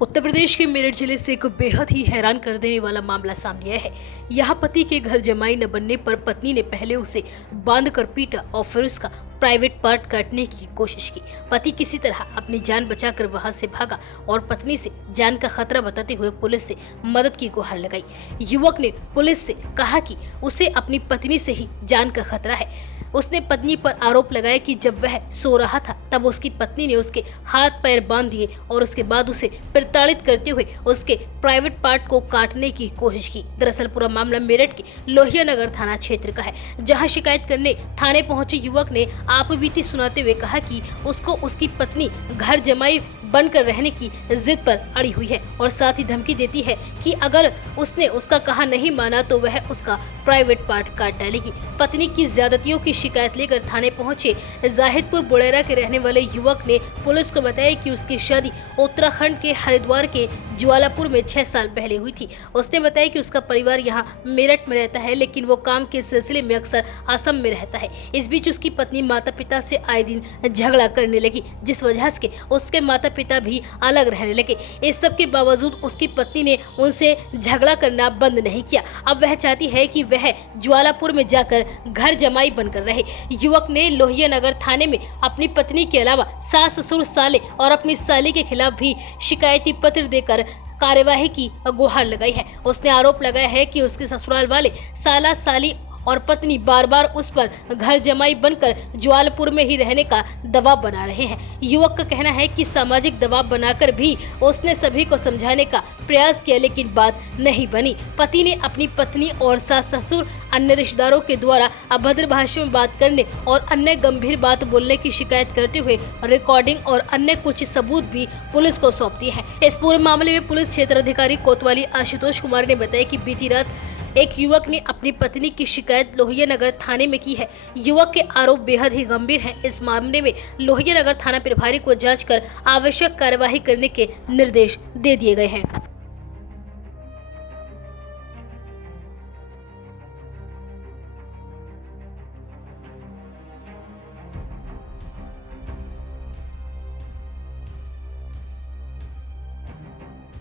उत्तर प्रदेश के मेरठ जिले से एक बेहद ही हैरान कर देने वाला मामला सामने आया है। यहाँ पति के घर जमाई न बनने पर पत्नी ने पहले उसे बांधकर पीटा और फिर उसका प्राइवेट पार्ट काटने की कोशिश की। पति किसी तरह अपनी जान बचाकर वहां से भागा और पत्नी से जान का खतरा बताते हुए पुलिस से मदद की गुहार लगाई। युवक ने पुलिस से कहा कि उसे अपनी पत्नी से ही जान का खतरा है। उसने पत्नी पर आरोप लगाया कि जब वह सो रहा था तब उसकी पत्नी ने उसके हाथ पैर बांध दिए और उसके बाद उसे प्रताड़ित करते हुए उसके प्राइवेट पार्ट को काटने की कोशिश की। दरअसल पूरा मामला मेरठ के लोहिया नगर थाना क्षेत्र का है, जहां शिकायत करने थाने पहुंचे युवक ने आपबीती सुनाते हुए कहा कि उसको उसकी पत्नी घर जमाई बनकर रहने की जिद पर अड़ी हुई है और साथ ही धमकी देती है कि अगर उसने उसका कहा नहीं माना तो वह उसका प्राइवेट पार्ट काट डालेगी। पत्नी की ज्यादतियों की शिकायत लेकर थाने पहुंचे जाहिदपुर बुड़ेरा के रहने वाले युवक ने पुलिस को बताया कि उसकी शादी उत्तराखंड के हरिद्वार के ज्वालापुर में 6 साल पहले हुई थी। उसने बताया कि उसका परिवार यहाँ मेरठ में रहता है, लेकिन वो काम के सिलसिले में अक्सर असम में रहता है। इस बीच उसकी पत्नी माता पिता से आए दिन झगड़ा करने लगी, जिस वजह से उसके माता पिता भी अलग रहने लगे। इस सब के बावजूद उसकी पत्नी ने उनसे झगड़ा करना बंद नहीं किया। अब वह चाहती है कि वह ज्वालापुर में जाकर घर जमाई बनकर रहे। युवक ने लोहिया नगर थाने में अपनी पत्नी के अलावा सास ससुर साले और अपनी साली के खिलाफ भी शिकायती पत्र देकर कार्यवाही की गुहार लगाई है। उसने आरोप लगाया है कि उसके ससुराल वाले साला साली और पत्नी बार बार उस पर घर जमाई बनकर ज्वालापुर में ही रहने का दबाव बना रहे हैं। युवक का कहना है कि सामाजिक दबाव बनाकर भी उसने सभी को समझाने का प्रयास किया, लेकिन बात नहीं बनी। पति ने अपनी पत्नी और सास ससुर अन्य रिश्तेदारों के द्वारा अभद्र भाषा में बात करने और अन्य गंभीर बात बोलने की शिकायत करते हुए रिकॉर्डिंग और अन्य कुछ सबूत भी पुलिस को सौंप दिए हैं। इस पूरे मामले में पुलिस क्षेत्र अधिकारी कोतवाली आशुतोष कुमार ने बताया कि बीती रात एक युवक ने अपनी पत्नी की शिकायत लोहिया नगर थाने में की है। युवक के आरोप बेहद ही गंभीर हैं। इस मामले में लोहिया नगर थाना प्रभारी को जांच कर आवश्यक कार्यवाही करने के निर्देश दे दिए गए हैं।